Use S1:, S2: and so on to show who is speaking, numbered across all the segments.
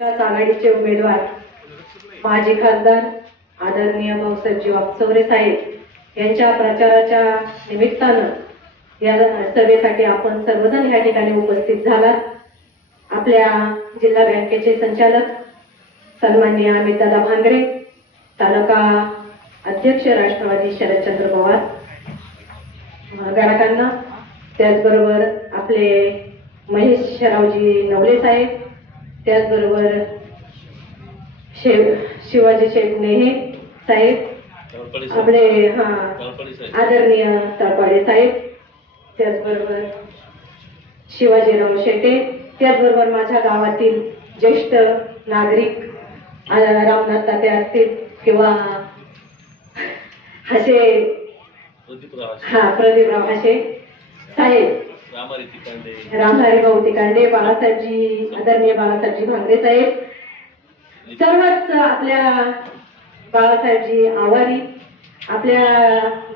S1: महाविकास आघाडीचे उमेदवार माजी खासदार आदरणीय भाऊसाहेबजी चौरे साहेब यांच्या प्रचाराच्या निमित्तानं या सभेसाठी आपण सर्वजण या ठिकाणी उपस्थित झालात. आपल्या जिल्हा बँकेचे संचालक सन्माननीय अमितदादा भांगरे तालुका अध्यक्ष राष्ट्रवादी शरदचंद्र पवार गाडकांना त्याचबरोबर आपले महेश शरावजी नवले साहेब त्याचबरोबर शेव शिवाजी शेठ नेहे साहेब. आपले हा. आदरणीय तळपाडे साहेब त्याचबरोबर शिवाजीराव शेटे त्याचबरोबर माझ्या गावातील ज्येष्ठ नागरिक रामनाथ ताते असतील किंवा
S2: राव
S1: हा प्रदीपराव हसे साहेब रामधारी भाऊ तिकांडे बाळासाहेबजी आदरणीय बाळासाहेबजी भांगरे साहेब. सर्वच आपल्या बाळासाहेबजी आवारी आपल्या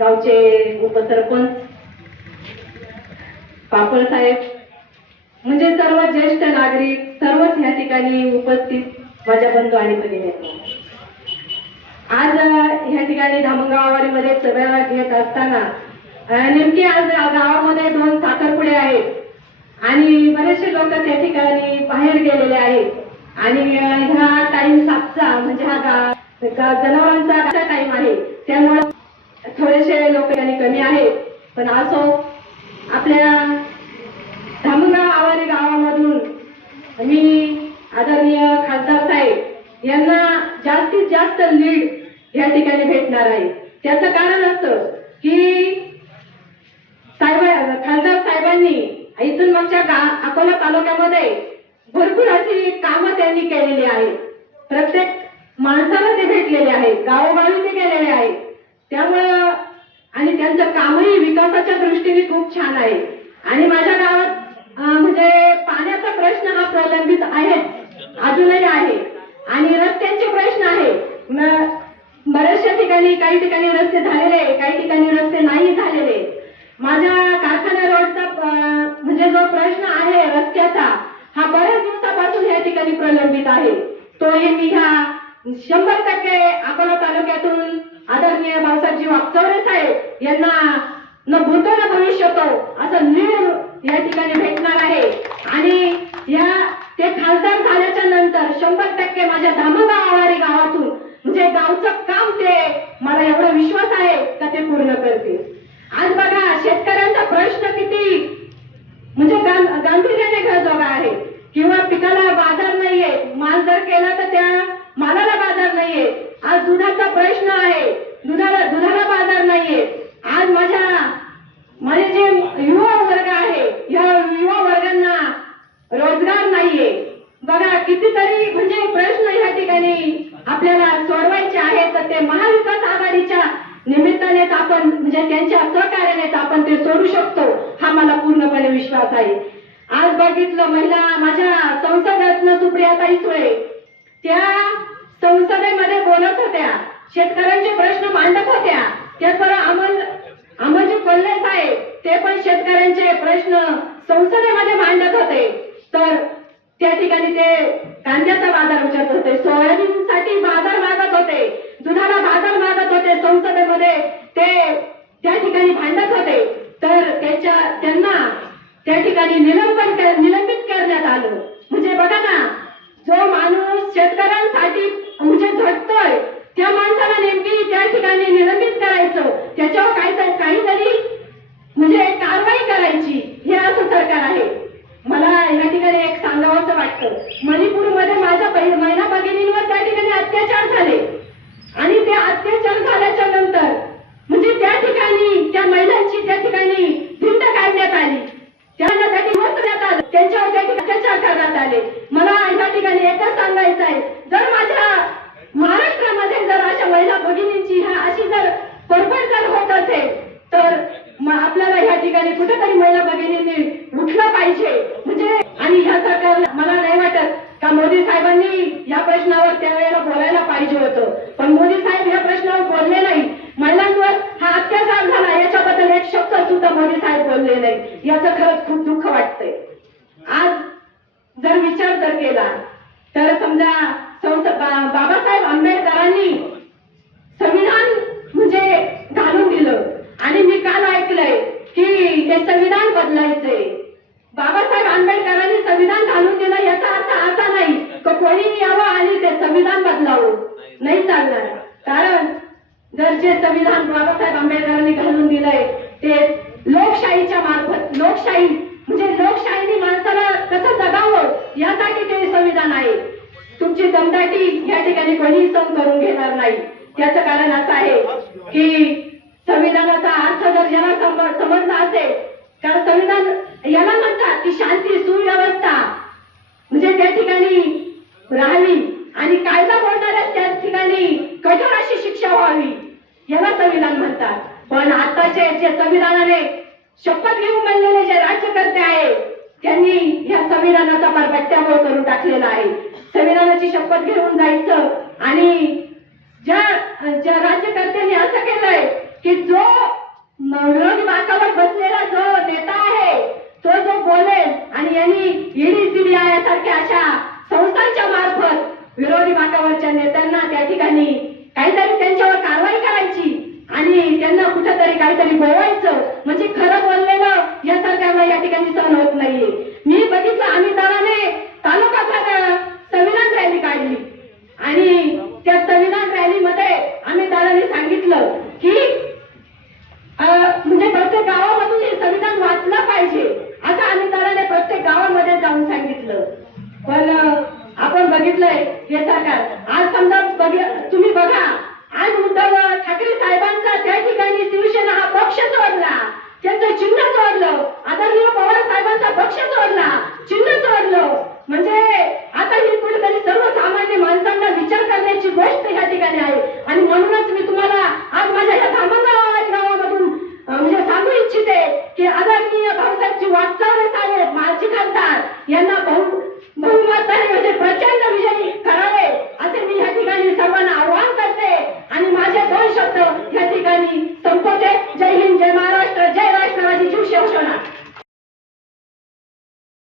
S1: गावचे उपसरपंच पापड साहेब. म्हणजे सर्व ज्येष्ठ नागरिक सर्वच या ठिकाणी उपस्थित माझ्या बंधू आणि भगिनी. आज अ, या ठिकाणी धामणगावारीमध्ये सभा घेत असताना नेमकी आज गावामध्ये दोन साखरपुडे आहेत आणि बरेचसे लोक त्या ठिकाणी बाहेर गेलेले आहेत आणि ह्या टाइम सातचा म्हणजे हा गा- जनावरांचा टाइम आहे. त्यामुळे थोडेसे लोक त्यांनी कमी आहेत. पण असो आपल्या धामगाव आवारी गावामधून मी आदरणीय खासदार साहेब यांना जास्तीत जास्त लीड या ठिकाणी भेटणार आहे. त्याचं कारण असं की साहेब खासदार साहेबांनी इथून मागच्या गा- अकोला तालुक्यामध्ये भरपूर अशी कामं त्यांनी केलेली आहेत. प्रत्येक माणसाला ते भेटलेले आहेत गावोगावी ते गेलेले आहेत. त्यामुळं आणि त्यांचं कामही विकासाच्या दृष्टीने खूप छान आहे. आणि माझ्या गावात म्हणजे पाण्याचा प्रश्न हा प्रलंबित आहे अजूनही आहे. आणि रस्त्यांचे प्रश्न आहे. बऱ्याचशा ठिकाणी काही ठिकाणी रस्ते झालेले काही ठिकाणी रस्ते नाही झालेले माझ्या कारखाना रोडचा म्हणजे जो प्रश्न आहे रस्त्याचा हा बऱ्याच दिवसापासून या ठिकाणी प्रलंबित आहे. तोही मी ह्या शंभर टक्के अकोला तालुक्यातून आदरणीय भाऊसाहेबजी वागचौरे साहेब यांना न भूतो न भविष्यतो असं लीड या ठिकाणी भेटणार आहे. आणि या ते खासदार झाल्याच्यानंतर शंभर टक्के माझ्या धामगाव आवारी गावातून म्हणजे गावचं काम ते मला एवढा विश्वास आहे का ते पूर्ण करतील आज बघा शेतकऱ्यांचा प्रश्न किती म्हणजे गां- गांभीर्याने गरजोगा आहे किंवा पिकाला बाजार नाहीये माल जर केला तर त्या मालाला बाजार नाहीये आज दुधाचा प्रश्न आहे दुधाला दुधाला बाजार नाहीये आज माझ्या माझे जे युवा वर्ग आहे या युवा वर्गांना रोजगार नाहीये बघा कितीतरी म्हणजे प्रश्न या ठिकाणी आपल्याला सोडवायचे आहेत तर ते महाविकास आघाडीच्या निमित्तानेच आपण म्हणजे सहकार्यानेच आपण ते सोडू शकतो. हा मला पूर्णपणे विश्वास आहे. आज बघितलं महिला माझ्या संसदातनं सुप्रियाताई सुळे त्या संसदेमध्ये बोलत होत्या. शेतकऱ्यांचे प्रश्न मांडत होत्या. त्याचबरोबर अमल अमलजी कोल्हे साहेब ते पण शेतकऱ्यांचे प्रश्न संसदेमध्ये मांडत होते. तर त्या ठिकाणी ते कांद्याचा बाजार विचारत होते. सोयाबीनसाठी बाजार मागत होते. दुधाला बाजार मागत होते संसदेमध्ये. ते त्या ठिकाणी भांडत होते. तर त्याच्या त्यांना त्या ठिकाणी निलंबन निलंबित करण्यात आलं. म्हणजे बघा ना जो माणूस शेतकऱ्यांसाठी म्हणजे झटतोय त्या माणसाला नेमकी त्या ठिकाणी निलंबित करायचं त्याच्यावर काही काहीतरी म्हणजे कारवाई करायची हे असं सरकार आहे. मला या ठिकाणी एक सांगावंसं वाटतं. मणिपूरमध्ये माझ्या महिला भगिनींवर त्या ठिकाणी अत्याचार झाले. आणि ते अत्याचार झाल्याच्यानंतर म्हणजे त्या ठिकाणी त्या महिलांची त्या ठिकाणी भिंत काढण्यात आली त्यांना त्या ठिकाणी बसवण्यात आलं त्यांच्यावर त्या ठिकाणी अत्याचार करण्यात आले मला या ठिकाणी एकच सांगायचं आहे जर माझ्या महाराष्ट्रामध्ये जर अशा महिला भगिनींची ह्या अशी जर परफड जर होत असेल तर मग आपल्याला या ठिकाणी कुठेतरी महिला भगिनींनी उठलं पाहिजे म्हणजे आणि ह्या सरकारला मला नाही वाटत का मोदी साहेबांनी या प्रश्नावर त्यावेळेला बोलायला पाहिजे होतं पण मोदी साहेब या प्रश्नावर बोलले नाही महिलांवर हा अत्याचार झाला याच्याबद्दल एक शब्द सुद्धा मोदी साहेब बोलले नाही. याचं खरंच खूप दुःख वाटतंय. आज जर विचार जर केला तर समजा संत बा- बाबासाहेब आंबेडकरांनी संविधान म्हणजे घालून दिलं. आणि मी काल ऐकलंय की हे संविधान बदलायचंय. बाबासाहेब आंबेडकरांनी संविधान घालून दिलं याचा अर्थ असा नाही की कोणी यावं आणि ते संविधान बदलावं. नाही चालणार. कारण जर जे संविधान बाबासाहेब आंबेडकरांनी घालून दिलंय ते लोकशाहीच्या मार्फत लोकशाही म्हणजे लोकशाहीने माणसाला कसं जगावं यासाठी ते संविधान आहे तुमची दमदाटी या ठिकाणी कोणीही सहन करून घेणार नाही त्याचं कारण असं की संविधानाचा अर्थ जर ज्याला सम- समजला असेल कारण संविधान याला म्हणतात की शांती सुव्यवस्था. म्हणजे त्या ठिकाणी राहावी आणि कायदा बोलणाऱ्या त्या ठिकाणी कठोर अशी शिक्षा व्हावी याला संविधान म्हणतात. पण आताचे जे संविधानाने शपथ घेऊन बनलेले जे राज्यकर्ते आहेत त्यांनी या संविधानाचा फार बट्ट्याबोळ करून टाकलेला आहे. संविधानाची शपथ घेऊन जायचं आणि असं केलंय की जो विरोधी बाकावर बसलेला जो नेता आहे तो जो बोलेल आणि यांनी ईडी सीबीआय सारख्या अशा संस्थांच्या मार्फत विरोधी बाकावरच्या नेत्यांना त्या ठिकाणी काहीतरी त्यांच्यावर कारवाई करायची आणि त्यांना कुठेतरी काहीतरी बोलायचं म्हणजे खरं बोललेलं या सरकारला या ठिकाणी सहन होत नाहीये मी बघितलं आम्ही दराने तालुका संविधान रॅली काढली आणि त्या संविधान रॅलीमध्ये आम्ही दादांनी सांगितलं की अं, म्हणजे प्रत्येक गावामधून हे संविधान वाचलं पाहिजे असं आम्ही दादाने प्रत्येक गावामध्ये जाऊन सांगितलं पण अं, आपण बघितलंय हे सरकार. आज समजा तुम्ही बघा आज उद्धव ठाकरे साहेबांचा त्या ठिकाणी शिवसेना हा पक्ष चोरला त्यांचं चिन्ह चोरलं आदरणीय पवार साहेबांचा पक्ष चोरला चिन्ह चोरलं. म्हणजे आता ही कुठेतरी सर्वसामान्य माणसांना विचार करण्याची गोष्ट या ठिकाणी आहे. आणि म्हणूनच मी तुम्हाला आज माझ्या या धामणगाव गावामधून म्हणजे सांगू इच्छिते की आदरणीय भाऊसाहेबची वाटचाल साहेब माजी खासदार. यांना बहु बहुमताने म्हणजे प्रचंड शब्द या ठिकाणी संपवते